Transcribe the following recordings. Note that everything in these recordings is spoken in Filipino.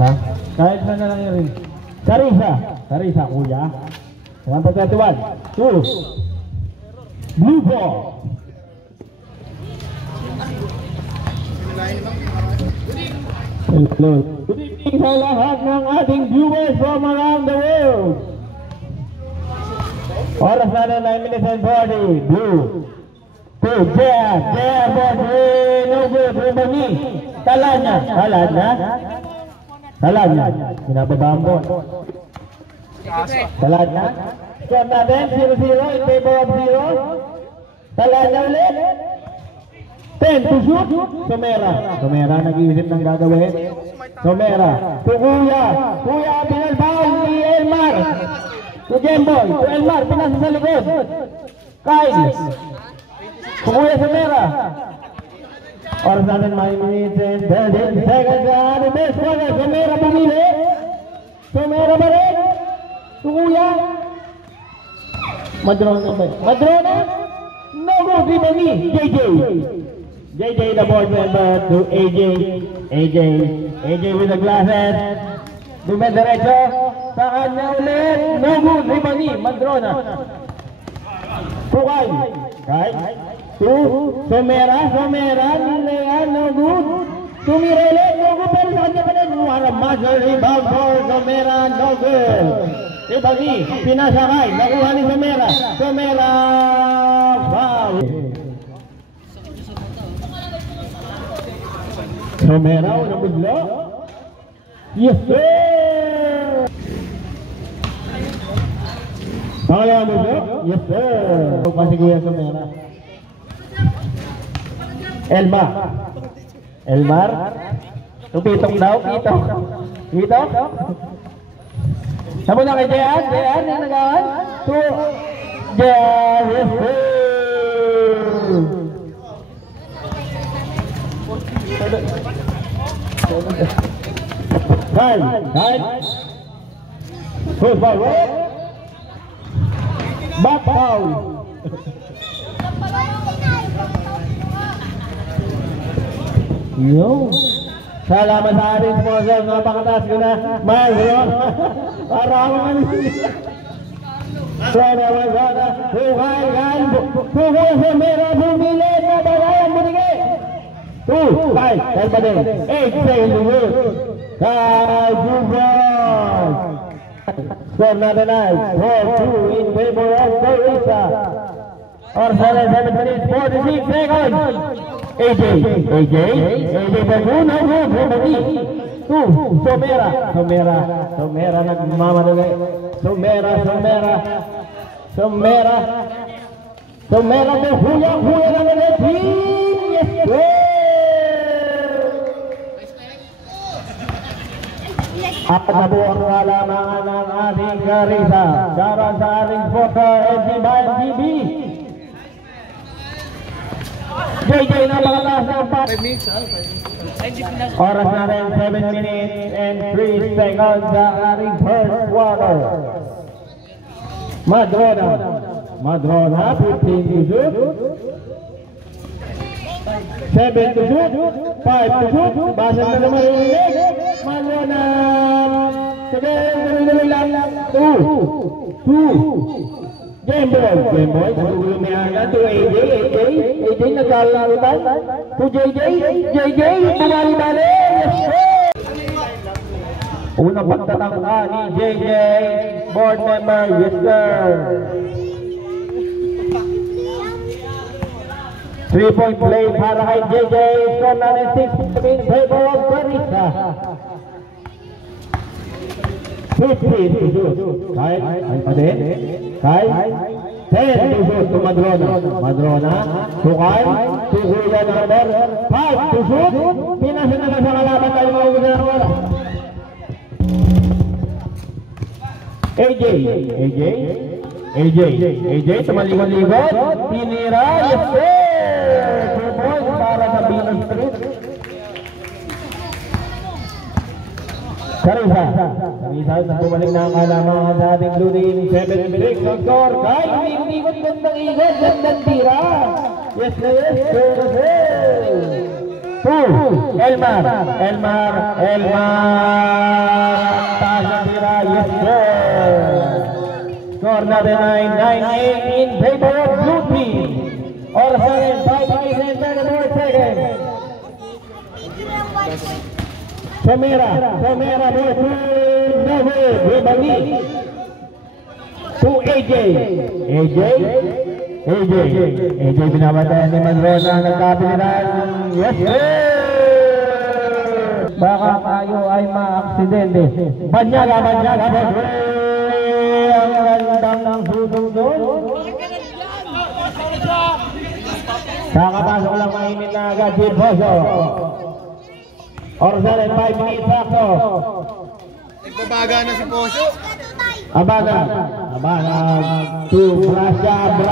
Ha? Kahit na lang yun rin. Sarisa, kuya. 1.31. 2. Blue ball. Hello. Good evening sa lahat ng ating viewers from around the world. Oras na 9 minutes and 40. Blue. 2. There for 3. No good. Rubani. Talanya. Pinababaan mo. Talanya. Score natin. 0-0 in favor of 0. Talanya ulit. 10 to shoot. Somera nag-iisip ng gagawin. Somera. To Kuya. Kuya pinalbaon ni Elmar. To Gemboy. To Elmar. Pinasa sa likod. Kyle. To Kuya Somera. Oras natin 9 minutes and 13 seconds. The best scorer. Somera pumili. Somera ba rin? To Kuya. Madrona. No good. Ribani. JJ the board member to AJ with the glasses. Dumidiretso sa kanya ulit. No good. Ribani. Madrona. Tukay. To Somera. Nilea. No good. Tumira ulit. No good. Pero sa kanya pa rin. What a major rebound for Somera. No good. Ribani. Pinasakay. Nakuha ni Somera. Foul. Somera na bigla. Yes sir. Pangalawa mo sir? Yes sir. Kasi Kuya Somera. Elmar. Tupitok daw. Pitok. Sabo na kay Jean. Yung nagawan. To Jean. Yes sir. Kyle. First foul. Back foul. Yo. Salamat sa ating sponsor. Napakataas ko na. Maestro. Para ako manila. Sana. Kyle. Somera bumili na bagayan bunigay. 2, 5 pa din. 8 seconds to go. Kyle Jubas. Score natin ay 4-2 in favor of Teresa. Or 7 minutes 46 seconds. AJ Paguna. 2, Somera nagmamadali. Somera de Huya lang ulit. Yes sir. At nabuang kalamangan ng ating Carissa. Para sa ating voter, SB. JJ na pagkataas ng pat. Oras na rin 7 minutes and 3 seconds sa ating first quarter. Madrona, 15 to shoot. 7 to shoot, 5 to shoot. Basa na naman yung leg. Madrona. Sige, tuloy lang. 2. Gameboy. Lumiyahan to AJ nagkalarutan. To JJ, bumali-bali. Unang pagtatangka ni JJ, board member, yes sir. 3-point play para kay JJ. Score na rin 6 in favor of Carissa. 15 to shoot. Kahit pa din. 10 to shoot to Madrona. To Kyle. To Kuya number 5 to shoot. Pinasa na sa kalaban tayo mga ugaran. AJ, tumaliwan-liwan. Tinira. Yes sir. 2 points para sa Venus Street. Carissa na bumalik na ang kalamangan sa ating blue team. 7-6 ang score. Kyle, hindi ko gandang igat. Gandang tira. Yes na yes. 2. Elmar. natin ay 9-8 in favor of blue team. Oras natin 5 minutes and 34 seconds. Somera boy to Novo, Ribali to AJ binabantayan ni Monroe na nagkapiliran. Yes sir! Baka tayo ay ma-aksidente. Banyaga ang gandang ng susong doon. Kakapasok lang mainit na agad si Boso. Oras 5 minutes sakto. Nagbabaga na si Poso. Abana to Brasha po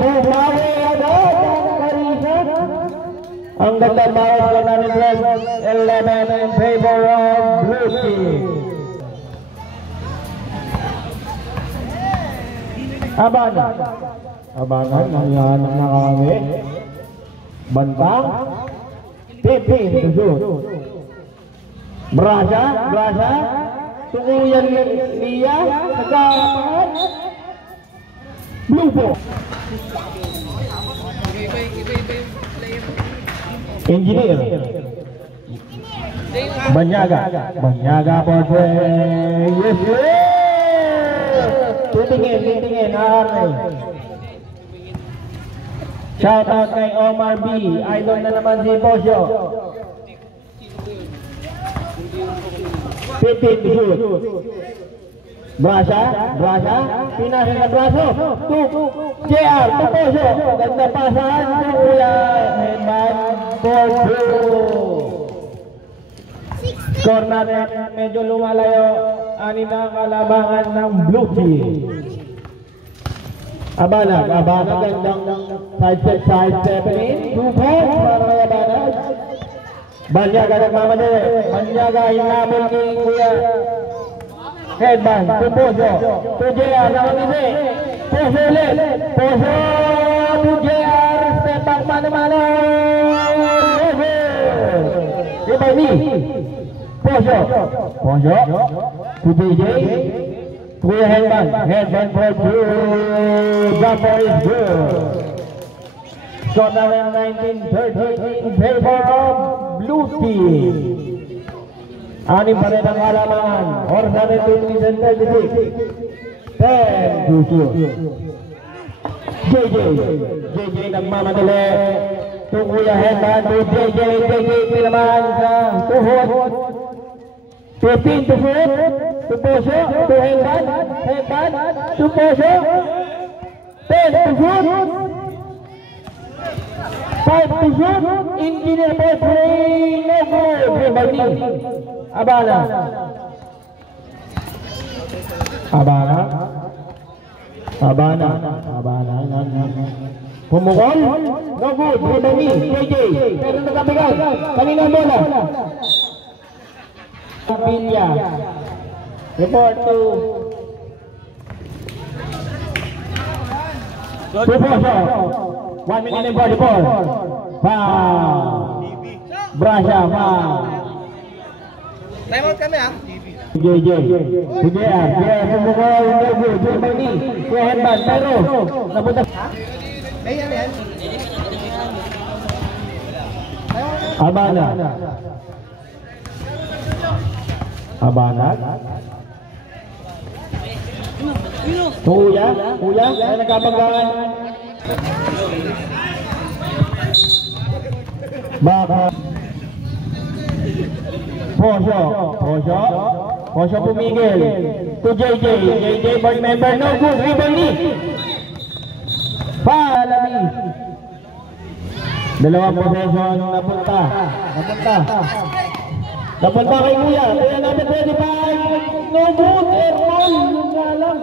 Bumawi agad ang Marisa. Ang gandang bawas ko na ni 11 in favor of blue team. Abana nangyari na kami. Bantang 15 to shoot. Brasha Tukuyan Lia nagkakaan blue ball. Engineer Banyaga for yes titingin Arne. Shout out kay Omar B. Idol na naman si Bosyo. 15 to shoot. Brasha pinasa sa braso to JR to Bosyo. Ganda pasahan sa Kuya Headman for blue. Score natin medyo lumalayo. Ani na kalabangan ng blue team. Abana gandang side stepping 2 points para kay Abana. Banyaga nagmamadali. Banyaga hinabol ni Kuya Headman to Poso to JR nakangisi. Poso ulit. Poso to JR. Step back mano-mano. Ibani Poso to DJ. Kuya Headman for two. Jumper is good. Score namin 19-13 in favor of blue team. Anim pa rin ang halaman. Oras natin 2:36. 10 to shoot. JJ nagmamadali. To Kuya Headman to JJ naman sa tuhod. 15 to shoot. To Poso, to Headman to Poso. 10 to shoot. 5 to shoot. Engineer for three. No good. Abana. Pumukol. No good. JJ. Pero nagkabigay. Kanina bola. Pinya. Report to Poso. 1 minute and 44. Brasha. Time out kami ah. JJ pumukol. Germany. Kuya Headman. Pero napunta. Ayan. Abana. Kuya, ay nagkabanggaan. Baka Poso pumigil. To JJ board member, no good. Ribani. Palami. Dalawang possession napunta kay Kuya. Kuya natin 25. No good. Airball. Yung galang.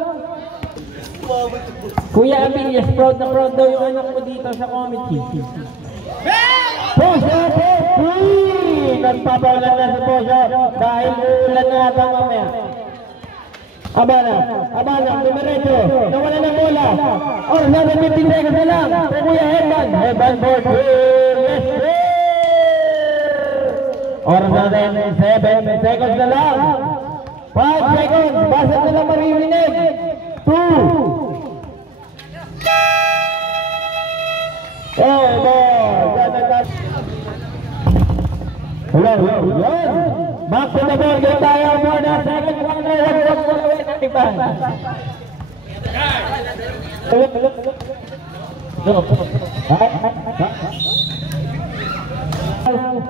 Kuya Abilias, proud daw yung anak mo dito sa committee. Poso. Nagpapawalan na si Poso dahil ulan na ata mamaya. Abana, numerecho. Nawala ng bola. Oras na 15 seconds na lang. Kuya Headman for 3. Yes, sir! Oras natin 7 seconds na lang. 5 seconds. Basat na lang maririnig. Hello, yan. Back to the ball, get tayo for the second quarter.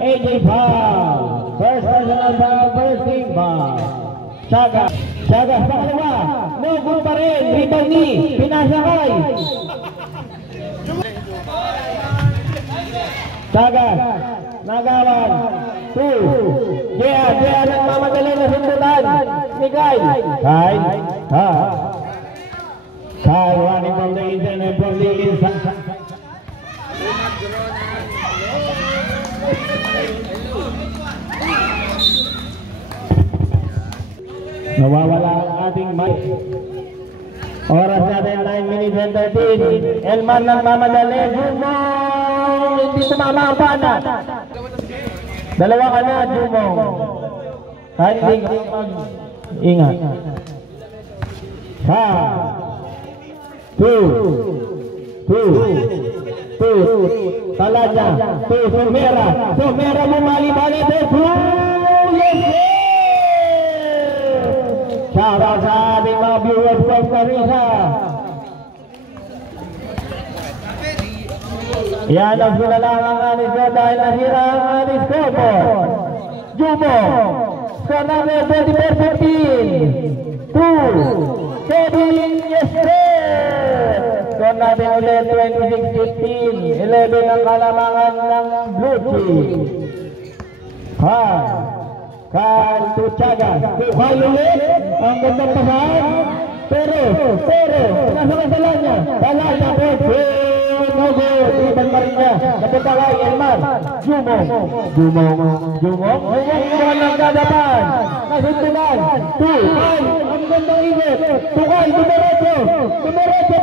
AJ foul. First personal foul, first team foul. Chaga sa kaliwa. No good pa rin. Rebound ni Pinasakay. Chaga nagawan. 2. Jaya nagmamadali na sundutan ni Kyle. Kyle running from the inside and from the inside. Nawawala ang ating mic. Oras natin 9 minutes and 13. Elman nagmamadali. Hindi tumama ang pana. Dalawa ka na, Jumong. Hindi ingat. 2. Talanya. 2. Somera bumali-bali. 2. Yes! Shout out sa ating mga viewers from Carissa. Yan ang sulalang ang anis ko dahil nasira ang anis ko po. Jumo. Score namin 24-15. 2. Kevin Yester. Score namin ulit 26-15. 11 ang kalamangan ng Blue Team. Kyle to Chaga. Kyle ulit. Ang gandang pasahan. Pero, nasa Talanya. Talanya po. No good. Ibang pa rin niya. Napunta kay Elman. Jumong. Iwan ng gadapan. Nasuntunan. 2. Kyle. Ang gandang init. 2 Kyle. Dumiretso.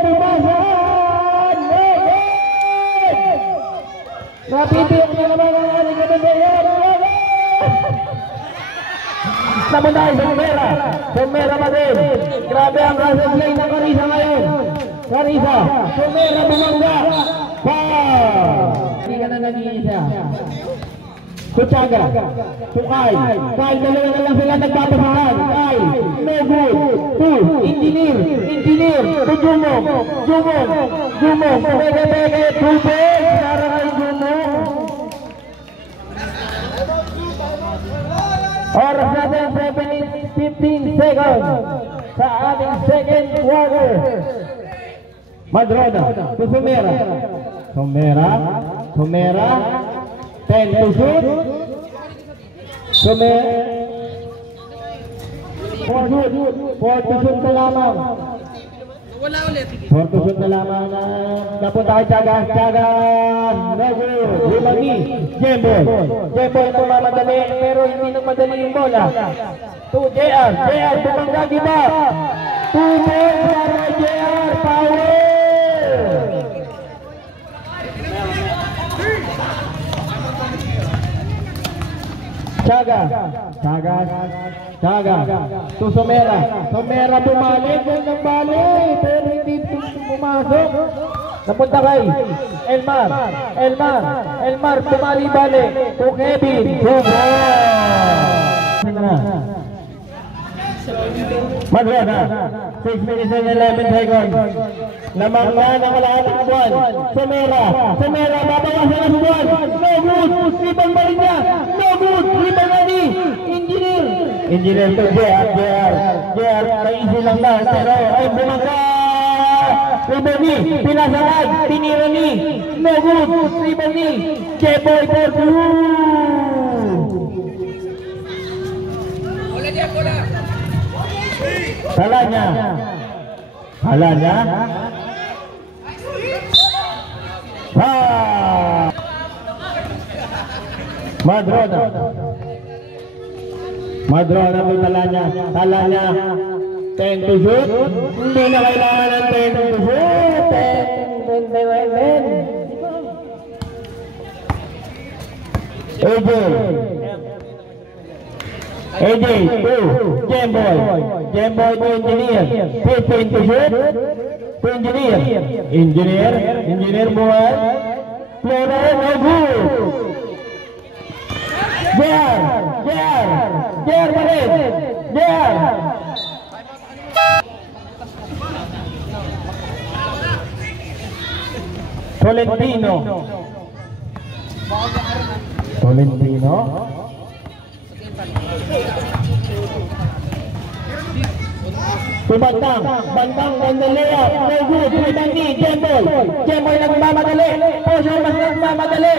Pumasahan. No good. Napitiyak na naman ang ating gandang. Namun dahil Somera pa din. Grabe ang Russell play ng Carissa ngayon. Somera bumangga. Hindi ka na nag-iisa. Chaga. Kyle, dalawa na lang sila nagpapasahan. Kyle, no good. 2. Engineer. To Jumong. Pwede. 2 points. Para kay Jumong. Oras natin 7 minutes 15 seconds sa ating second quarter. Madrona to Somera 10 to shoot. Somera 4 to shoot na lamang. Wala ulit. 4 to shoot na lamang. Napunta kay Chaga. Limani. Jemboy pumamadali pero hindi nagmadali yung bola. 2 JR bumangga diba? 2 points para JR. Power. Chaga to Somera bumalik ng balik pero hindi pumasok. Napunta kay Elmar bumali-balik to Kevin. Madrona 6 minutes and 11 seconds. Lamang na ng kalahating buwan. Somera babawasan ang buwan. No good. Ribang balik niya. No good. Ribang ni Engineer to JR easy lang na pero ay bumangga. Ribang ni Pinasakay. Tinira ni no good. Ribang ni Jeboy for 2. Talanya. Madrona may Talanya 10 to shoot. Hindi na kailangan ng 10 to shoot. 10. AJ AJ, 2. Gemboy. Gemboy to Engineer. 15 to shoot. To Engineer. Engineer buwan. Flora, no good. Jer balik. Jer. Tolentino. Bantang Mandalea, no good, Mandani, Gemboy nagmamadali, Posyo mas nagmamadali,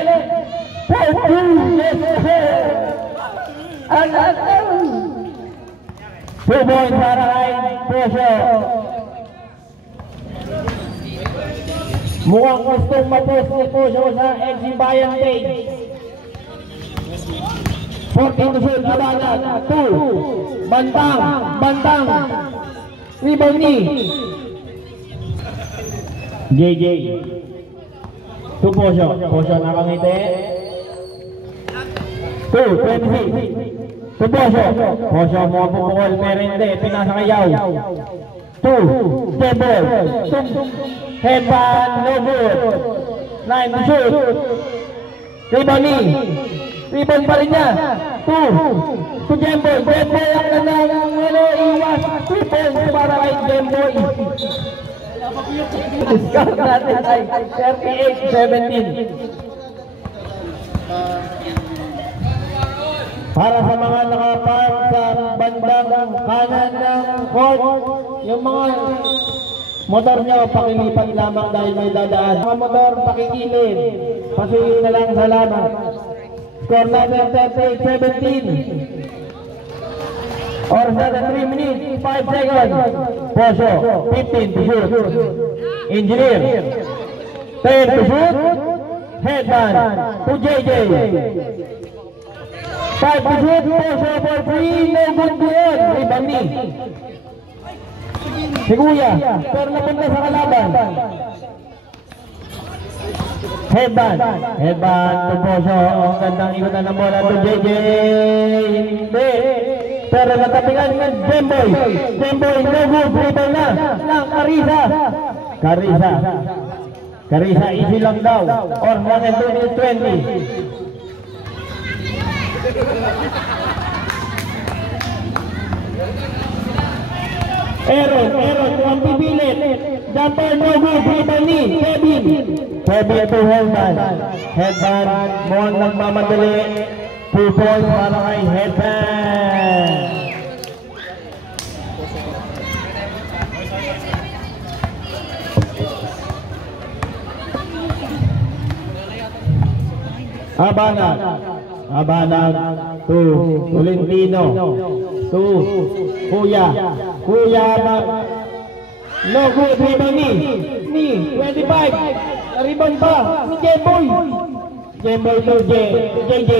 Two points para kay Posyo. Mukhang gustong mapos ni Posyo sa FC Bayan Stage. 14 to shoot, Abanag, 2. Bantang. Rebound ni JJ. 2 Posyo nakangiti. 2, 26. 2 Posyo mo pupukol pero hindi, pinasakayaw. 2, Gemboy. Headband, no good. 9 to shoot. Rebound ni. Rebound pa rin niya. 2 to Gemboy. Gemboy ang kanang iwas. 2 points para kay Gemboy. Discount natin ay 38-17. Para sa mga nakapark sa bandang kanan ng court, yung mga motor nyo, pakilipat lamang dahil may dadaan. Mga motor, pakikilid. Pasuyin na lang, salamat. Score natin 38-17. Oras natin 3 minutes, 5 seconds. Posyo, 15 to shoot. Engineer, 10 to shoot. Headband to JJ. 5 to shoot. Posyo for 3. No good good. Rebound ni si Kuya, pero napunta sa kalaban. Headband to Posyo. Ang gandang ikutan ng bola to JJ. Hindi. Pero natapingan ng Gemboy, no good, rebound na ng Carissa, easy lang daw, or lang 20. Aaron, ang pipilit, jumper, no good, rebound ni Kevin to Headband, mukhang nagmamadali. 2 points para kay Headband. Abanag to Tolentino. 2 Kuya no good, rebound ni 25. Rebound pa ni Gemboy to JJ.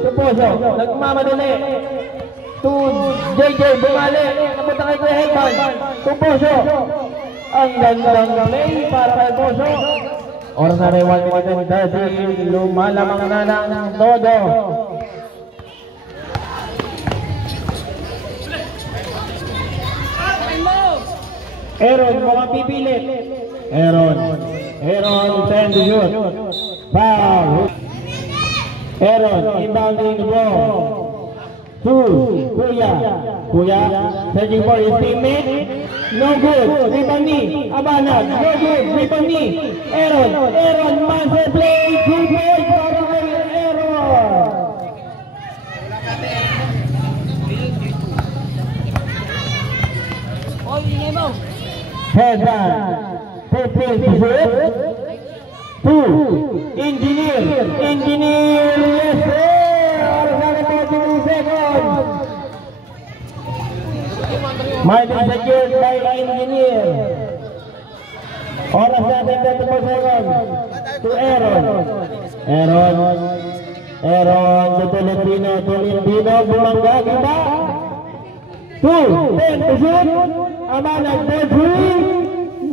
To Posyo, nagmamadali. To JJ, bumali. Napunta kay Kuya Headband. To Posyo. Ang gandang play para kay Posyo. Oras na rin 1 minute and 30. Lumalamang na ng todo. Aaron, mukhang pipilit. Aaron, 10 to shoot. Foul. Aaron, inbounding the ball. 2, Kuya, searching for his teammate. No good, rebound ni Abanag. No good, rebound ni Aaron, master play. 2 points para kay Aaron. Headband, 15 to shoot. 2, Engineer, yes sir! Oras na 42 seconds. Mildly secured by Engineer. Oras natin 34 seconds. To Aaron to Tolentino, bumangga kita. 2, 10 to shoot. Abanag, 3.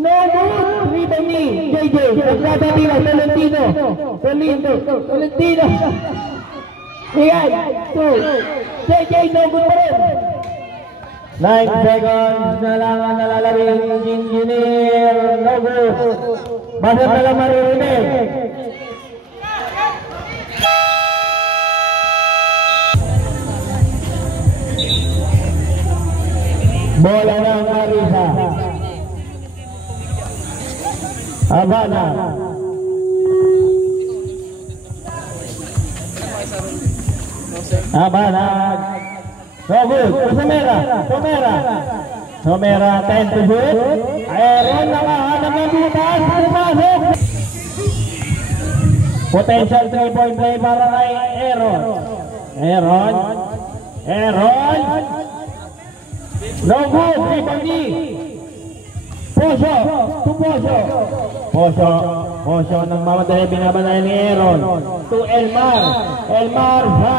No good, rebound ni JJ. Nagkatapila, Tolentino. Ayan, 2. JJ, no good pa rin. 9 seconds na lang ang nalalabing engineer, no good. Basta na lang maririnig. Bola ng Marisa. Habana. Habana. No good. Somera 10 to shoot. Aaron nakahanap ng butas. Pumasok. Potential 3-point play para kay Aaron. No good. Ribandi. Poso nagmamadali, binabanay ni Aaron to Elmar sa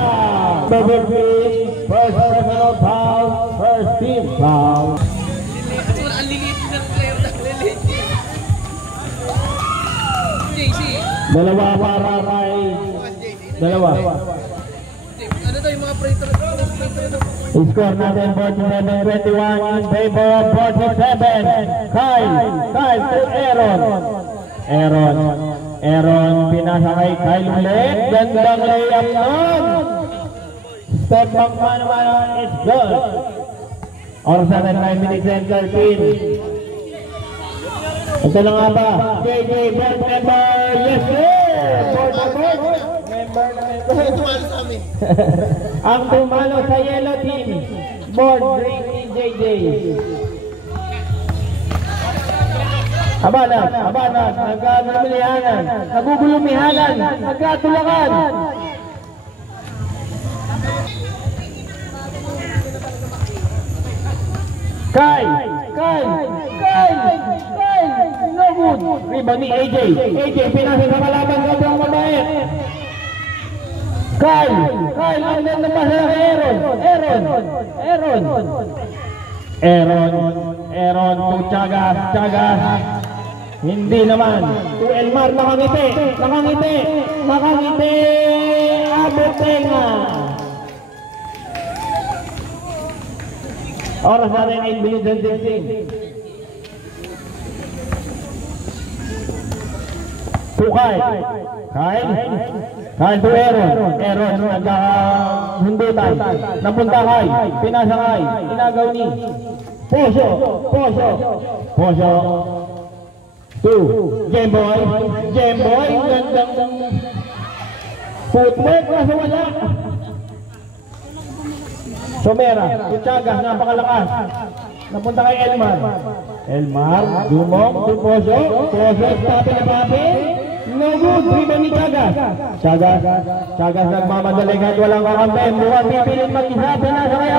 double feet, first personal foul, first team foul. Ang lilit ng player na lilit. JC. Dalawa para kay dalawa. Ano to yung mga prater? Score natin 47-21 in favor of 47. Kyle to Aaron pinasa kay Kyle ulit. Gandang layup nun. Step back naman, it's good. Oras natin 9 minutes and 13. Ito na nga ba? JJ, board member, yes sir! Board member. Ang tumalo sa yellow team, board drink ni JJ. Habana, nagkagulumihanan, nagugulumihanan, nagkatulakan. Kyle, no good. Rebound ni AJ, pinasa sa kalaban, sobrang mabait. Kyle, ang ganda pa sa Aaron, to Chagas. Hindi naman. To Elmar, nakangiti. Abotenga. Oras natin 8 minutes and 16. To Kyle to Aaron nagkasundutan. Napunta Kyle, pinasa Kyle, inagaw ni Poso. To Gemboy, gandang footwork, kaso wala. Somera, Chagas, napakalakas. Napunta kay Elmar, dumong, to Poso, stop na papin. No good, rebound ni Chagas nagmamadali kahit walang kakampi. Mukhang pipilit mag-isa, pinasa kay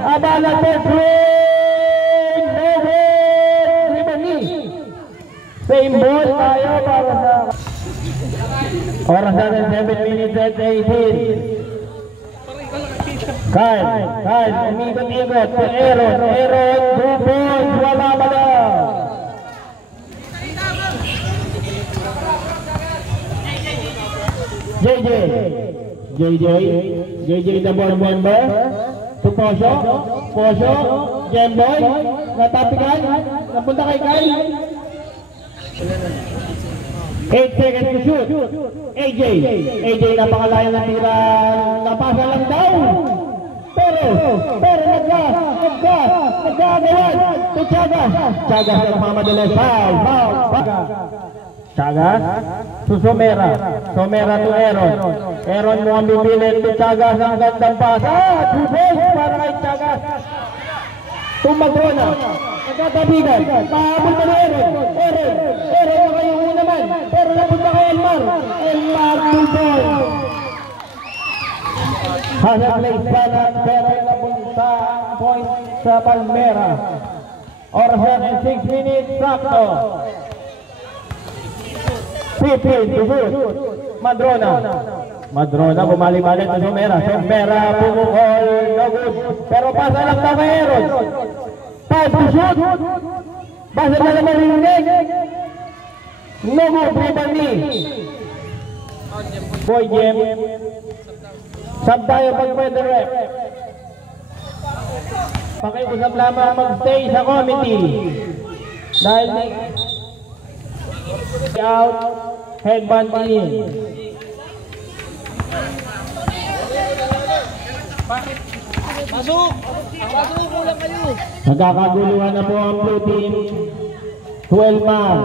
Abanat, Petrin! No good, rebound ni. Same ball tayo para sa oras natin 7 minutes at 18. Kyle, umikot-ikot to Aaron, 2 points, wala ba na? JJ the ball member to Poso, Gemboy, natapikan, napunta kay Kyle. 8 seconds to shoot. AJ napakalayo ng tira, napasa lang daw. Pero nagkagawan to Chagas nagmamadali, foul. Chagas to Somera to Aaron mo ang bibilin to Chagas, ang gandang pasa. 2 points para kay Chagas. Tumagrona, nagkatabigan, pahabol pa na Aaron makayungi naman, pero napunta kay Elmar, 2 points. Hazard place banat, pero napunta point sa Palmera. Oras and 6 minutes, sakto. 15 to shoot. Madrona, bumalik-balik na Somera, pumukol, no good. Pero pasa lang daw kay Aaron. 5 to shoot. Basa na naman rinig. No good, rebound ni Boy Jem. Sub tayo pag pwede rep. Pakiusap lamang mag-stay sa committee. Dahil out, headband in. Pasok! Pasok ko lang kayo! Nagkakaguluhan na po ang blue team. To Elmar.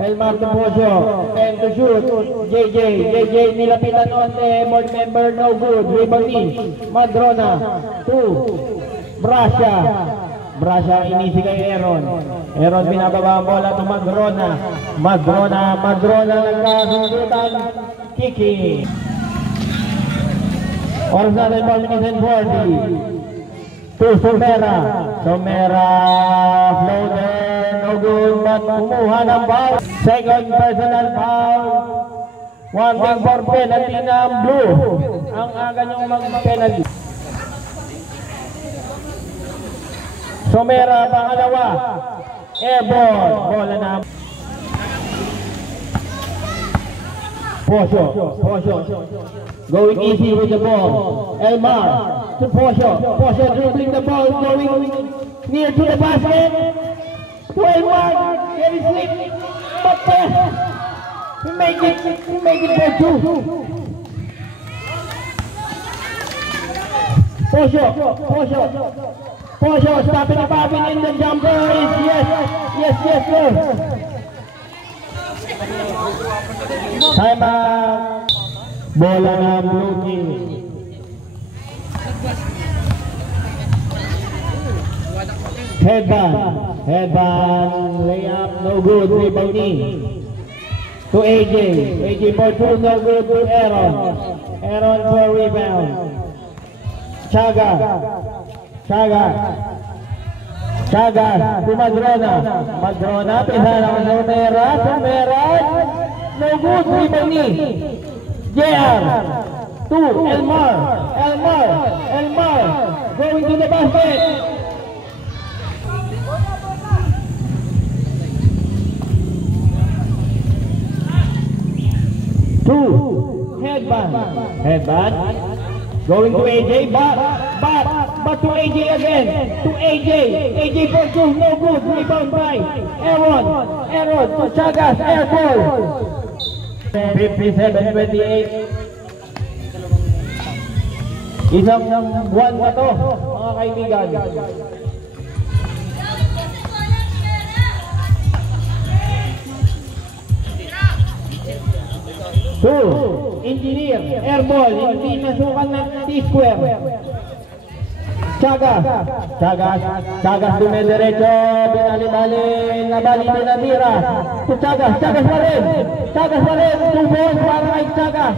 Elmar to Poso. 10 to shoot. JJ nilapitan on the board member. No good. Rebounding. Madrona. 2. Brasha. Brasha inisi kay Aaron. Aaron binababa ang bola to Madrona. Madrona nagkasundutan. Kiki. Oras natin 4 minutes and 40. To Somera. Somera floater. No good, but kumuha ng foul. Second personal foul. Warning for penalty ng blue. Ang aga niyong mag-penalty. Somera, pangalawa. Airball. Bola na. Poso. Going easy with the ball. Elmar to Poso. Poso dribbling the ball. Going near to the basket. 12-1, very slick, but we make it for 2. Poso, stopping in the jumper is yes, sir. Time out. Bola na blue team. Headband, layup, no good, rebounding. To AJ for 2, no good to Aaron for rebound. Chaga, to Madrona, pisa ng Somera, no good, rebounding. JR, to Elmar, going to the basket. 2, headband, going to AJ, but to AJ again, to AJ for 2, no good, rebound by Aaron, to Chagas, air ball, 57-28, isang buwan na to, mga kaibigan. Two, engineer, air ball, hindi masukan ng T-square. Chagas dumidiretso, binali-bali, nabali tinatira. To Chagas pa rin, 2 balls para kay Chagas.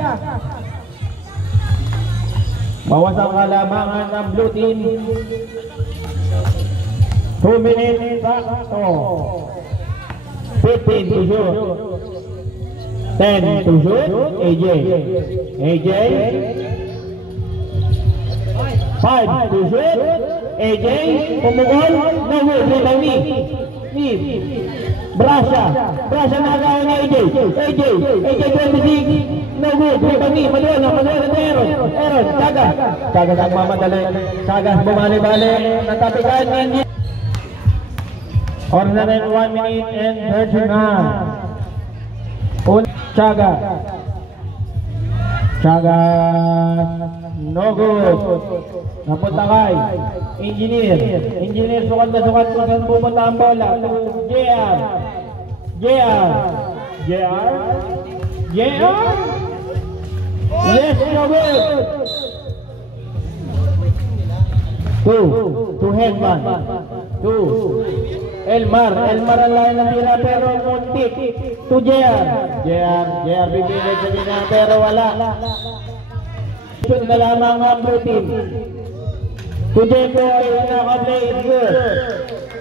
Bawas ang kalamangan ng blue team. 2 minutes, 15 to shoot. 10 to shoot, AJ 5 to shoot, AJ pumukol, no good, ni Brasha nagawa ni AJ 26, no good, ni Madrona Aaron, Chagas nagmamadali, Chagas bumali-bali, natapikan ni or na rin 1 minute and 39. Chagas, no good. Napunta kay Engineer, sukat na sukat kung saan pupunta ang bola. JR, yes, no good. 2 to headband, 2 Elmar ang lain ng tira pero muntik. To JR bibilig sa gina pero wala. Shoot na lamang ang blue team. To Jembo ay nakaplay, it's good.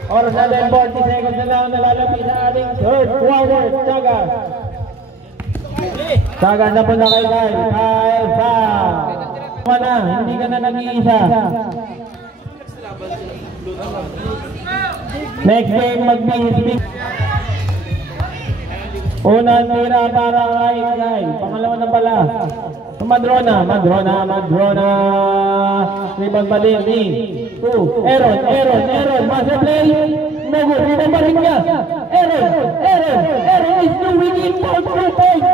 Oras na din 40 seconds na lang nalalapit sa ating third quarter. Chagas na po na kay Kyle sa hindi ka na nag-iisa. Next game magbihis. Unang tira para kay Pangalawa na pala. Madrona. Rebound balik ni. Aaron. Masa play. No good. Rebound balik niya. Aaron is doing it for 2 points.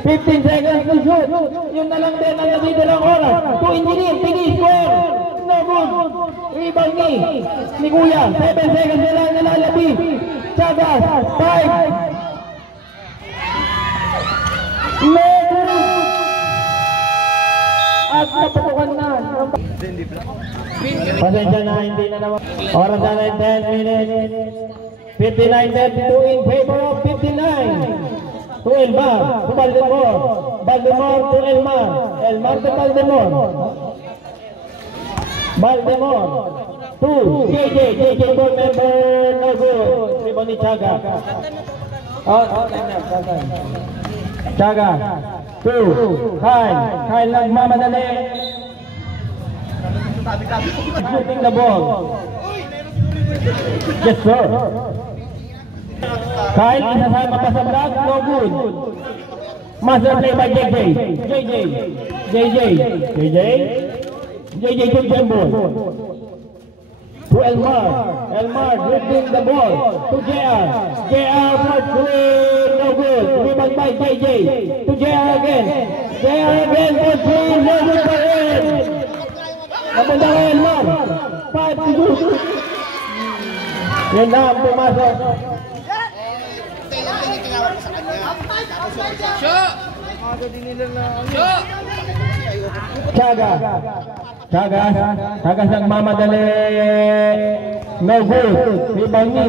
15 seconds to shoot. Yun na lang din ang natitirang oras. To Engineer, score. No good. Rebound ni Kuya. 7 seconds na lang nalalabi. Chagas, 5. No good. At napatukan na. Pasensya na, hindi na naman. Oras na 10 minutes. 59-32 in favor of 59. To Elmar, to Baldemar to Elmar to Baldemar to JJ ball member, no good. Rebound ni Chaga. Chaga to Kyle nagmamadali. Shooting the ball. Yes sir. Kyle isasama pa sa block, no good. Master play by JJ to Jembo. To Elmar dribbling the ball to JR for 3, no good. Rebound by JJ to JR again for 3, no good for him. Napunta kay Elmar, 5 to 2. Yan na ang pumasok. Chaga nagmamadali. No good. Rebound ni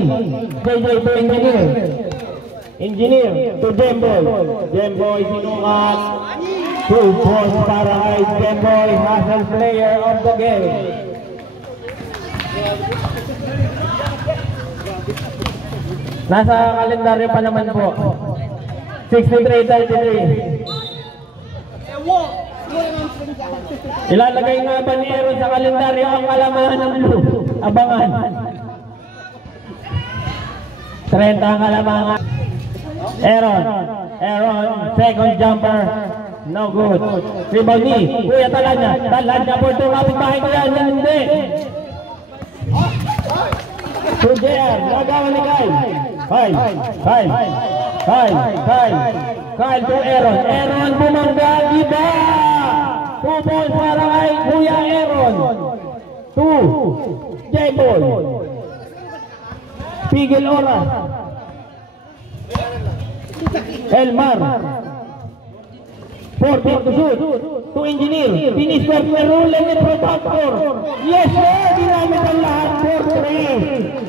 JJ to Engineer to Jembo ay sinukat. 2 points para kay Jembo, hustle player of the game. Nasa kalendaryo pa naman po. 63-33. Ilalagay nga ba ni Aaron sa kalendaryo ang kalamangan ng blue? Abangan. 30 ang kalamangan. Aaron, second jumper. No good. Rebound ni Kuya Talanya for 2. Kapit-bahay ko yan. Hindi. To JR, nagawa ni Kyle to Aaron bumangga, iba 2 points para kay Kuya Aaron. 2 J-Ball pigil oras. Elmar 14 to shoot to Engineer, finish for Perul and Protector. Yes sir, dinamit ang lahat for 3.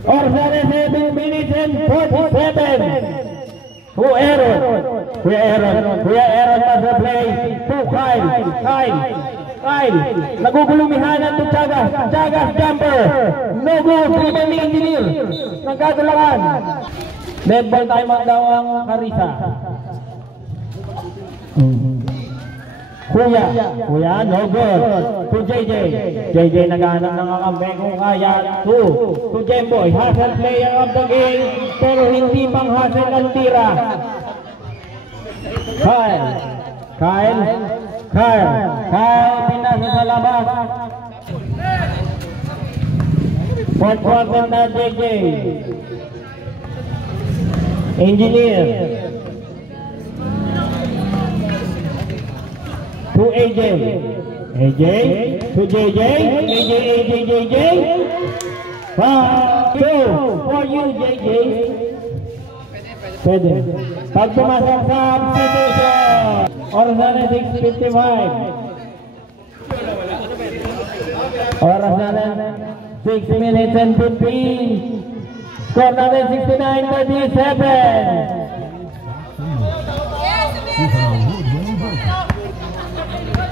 Or 7 minutes and 47. Kuya Aaron must play to Kyle. Nagugulumihanan to Chagas jumper. No good. Rebound ni Engineer. Nagkatulangan. Dead ball time ang daw ang Karisa. Kuya, no good. To JJ naghahanap ng kakampi kung kaya. To Jemboy, hustle player of the game, pero hindi pang hustle ang tira. Kyle, pinasa sa labas. Fourth quarter na JJ. Engineer. To AJ to JJ. For you JJ. Pwede. Pag pumasok sa substitution. Oras na 6:55. Oras na 6 minutes and 15. Score natin 69-37.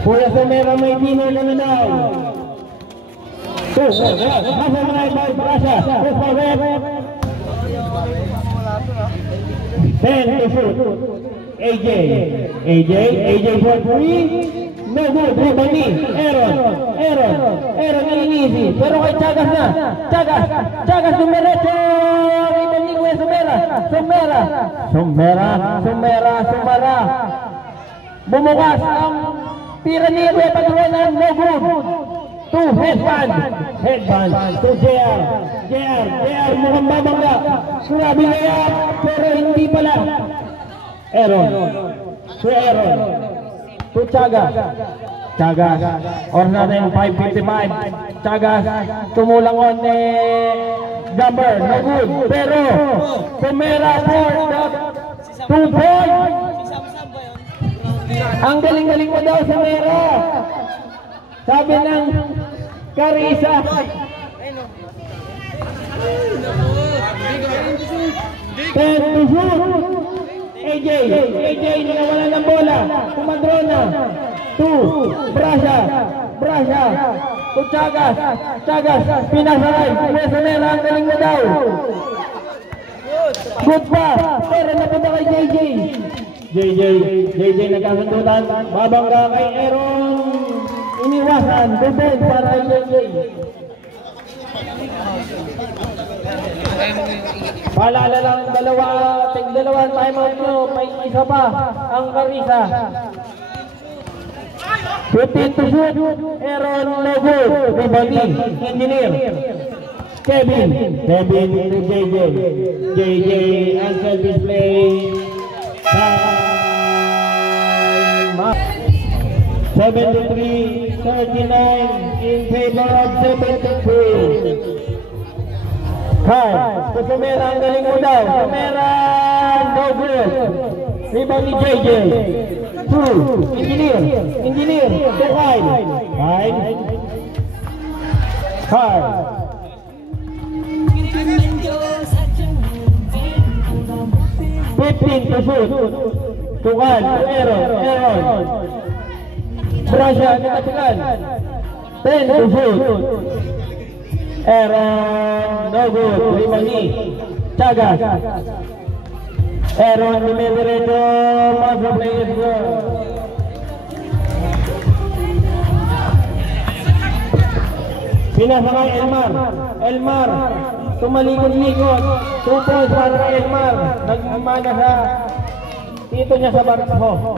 Kuya Somera may dino na nanaw. 2, Hasa Manay by Brasha. 10 to shoot. AJ for 3. No good. Rebound ni Aaron inisi. Pero kay Chagas na. Chagas dumiretso. Rebound ni Kuya Sumera. Bumukas ang tira ni Kuya Padronan. No good. To headband to JR mukhang babangga. Grabe na yan, pero hindi pala. Aaron to Chagas or natin 5:55. Chagas tumulang on Gambler, no good, pero Sumera for the 2 point. Ang galing-galing mo daw Sumera, sabi ng Carissa. 10 to shoot. AJ nawala ng bola. Kumadrona. 2. Brasha. To Chagas. Pinasaray. Sumera, ang galing mo daw. Good pa. Pero napunta kay JJ nagkasundutan. Babangga kay Aaron. Iniwasan. Defense para kay JJ. Paalala lang, dalawang timeout nyo, may isa pa ang Carissa. 15 to shoot, Aaron no good. Rebounding, Engineer. Kevin to JJ, unselfish play. 73-39 in favor of 73. To Sumera, ang galing mo daw. Sumera, no good. Rebound ni JJ. 2. Engineer. To Kyle. 15 to shoot. To Kyle. Aaron. Brasha, nakatikan. 10 to shoot. Aaron, no good. Rebound ni Chagas. Aaron, dumidiretso. Master players go. Pinasa kay Elmar. Tumalikod-likod. 2 points para kay Elmar. Nagmana sa tito niya sa barko.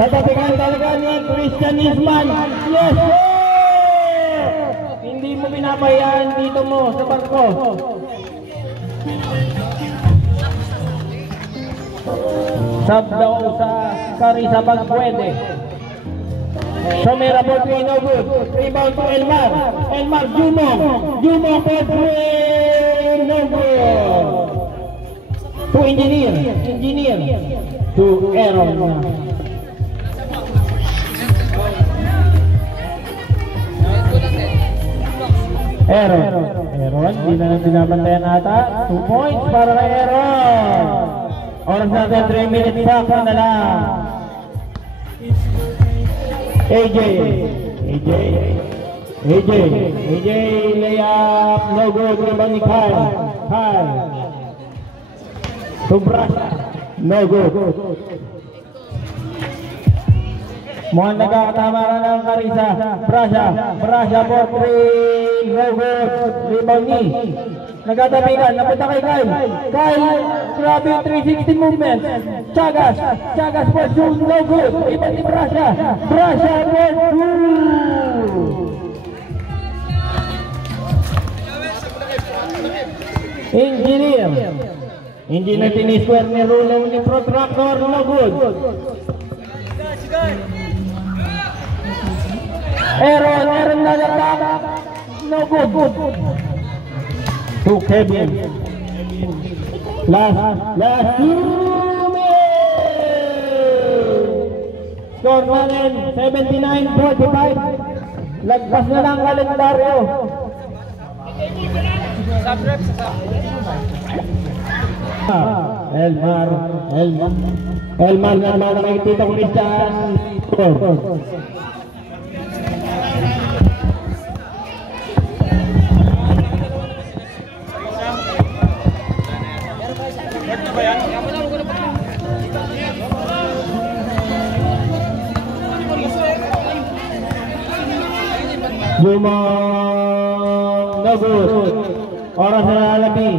Natapikan talaga niya Christian Isman. Yes! Hindi mo pinapayaan dito mo sa barko. Sub daw sa Carissa pag pwede. Sumera for 3, no good. Rebound to Elmar. Jumong for 3, no good. To Engineer. To Aaron. Aaron, di na binabantayan ata. 2 points para kay Aaron. Oras natin 3 minutes pa na lang. AJ layup, no good. Rebound ni Kyle. To Brasha, no good. Mukhang nagkakatama ka ng Carissa. Brasha for 3, no good. Rebound ni nagkatapikan, napunta kay Kyle. Grabe yung 360 movement. Chagas for 2, no good. Rebound ni Brasha for 2. Engineer tinisquare ni Rulo ni Protractor, no good. Aaron nalatak, no good. To Kevin. Last 2 minutes. Score natin 79-45. Lagpas na lang kalendaryo. Elmar naman nakikita ko Christian. Jumong no good. Oras na lalaki.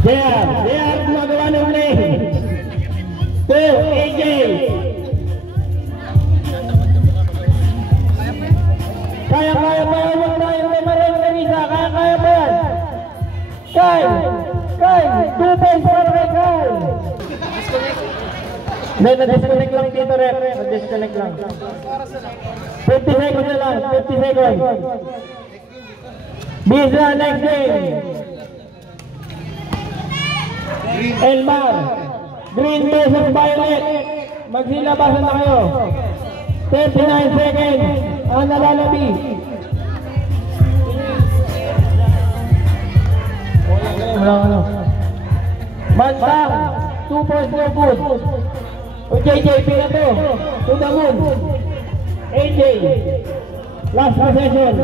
There, gumagawa ng play. 2, AJ. Kaya pa yan, huwag tayo may maring kanisa. Kaya pa yan. Kyle, 2 points para kay Kyle. Hindi, na-disconnect lang dito, rep. Na-disconnect lang. 50 seconds na lang, 50 seconds. Bisa, next game. Elmar, green versus violet. Magsilabasan na kayo. 39 seconds. Ang nalalabi. Bantang, 2 points no good. O JJ, pila to. To the moon. AJ, last possession.